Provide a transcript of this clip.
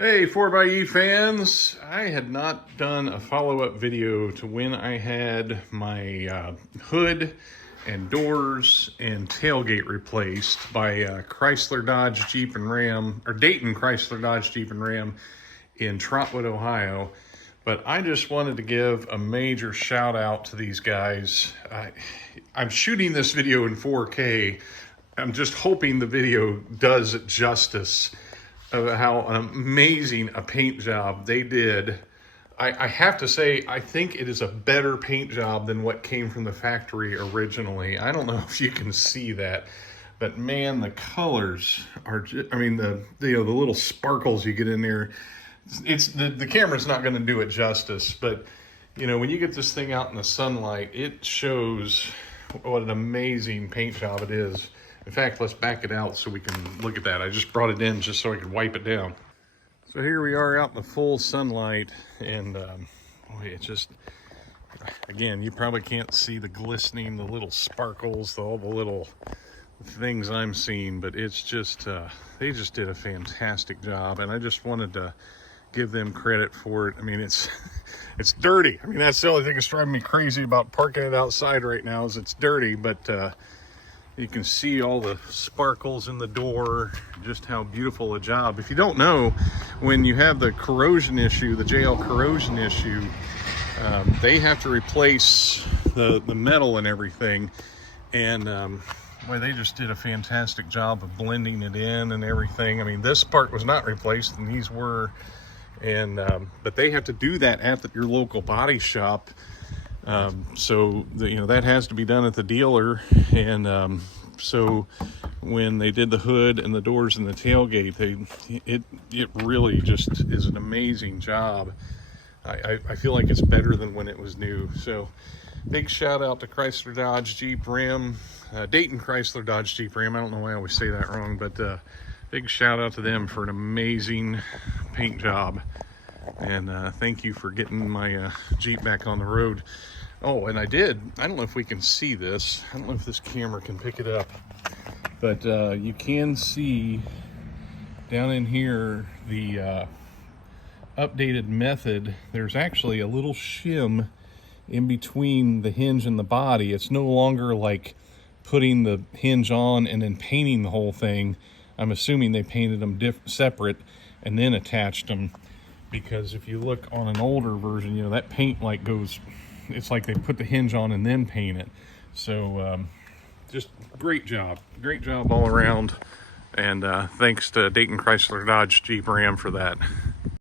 Hey 4xe fans, I had not done a follow-up video to when I had my hood and doors and tailgate replaced by Chrysler Dodge Jeep and Ram, or Dayton Chrysler Dodge Jeep and Ram in Trotwood, Ohio. But I just wanted to give a major shout out to these guys. I'm shooting this video in 4K. I'm just hoping the video does it justice of how amazing a paint job they did. I have to say, I think it is a better paint job than what came from the factory originally. I don't know if you can see that, but man, the colors are just, I mean, the little sparkles you get in there, it's the camera's not going to do it justice, but you know, when you get this thing out in the sunlight, it shows what an amazing paint job it is. In fact, let's back it out so we can look at that. I just brought it in just so I could wipe it down. So here we are out in the full sunlight, and boy, it just, again, you probably can't see the glistening, the little sparkles, all the little things I'm seeing, but it's just, they just did a fantastic job, and I just wanted to give them credit for it. I mean, it's dirty. I mean, that's the only thing that's driving me crazy about parking it outside right now is it's dirty, but you can see all the sparkles in the door, just how beautiful a job. If you don't know, when you have the corrosion issue, the JL Corrosion issue, they have to replace the metal and everything. And boy, they just did a fantastic job of blending it in and everything. I mean, this part was not replaced and these were. And but they have to do that at your local body shop. So that has to be done at the dealer, and so when they did the hood and the doors and the tailgate, it really just is an amazing job. I feel like it's better than when it was new. So big shout out to Chrysler Dodge Jeep Ram, Dayton Chrysler Dodge Jeep Ram. I don't know why I always say that wrong, but big shout out to them for an amazing paint job. And thank you for getting my Jeep back on the road. Oh, and I don't know if we can see this. I don't know if this camera can pick it up, but you can see down in here the updated method. There's actually a little shim in between the hinge and the body. It's no longer like putting the hinge on and then painting the whole thing. I'm assuming they painted them separate and then attached them, because if you look on an older version, that paint like goes, it's like they put the hinge on and then paint it. So just great job all around, and thanks to Dayton Chrysler Dodge Jeep Ram for that.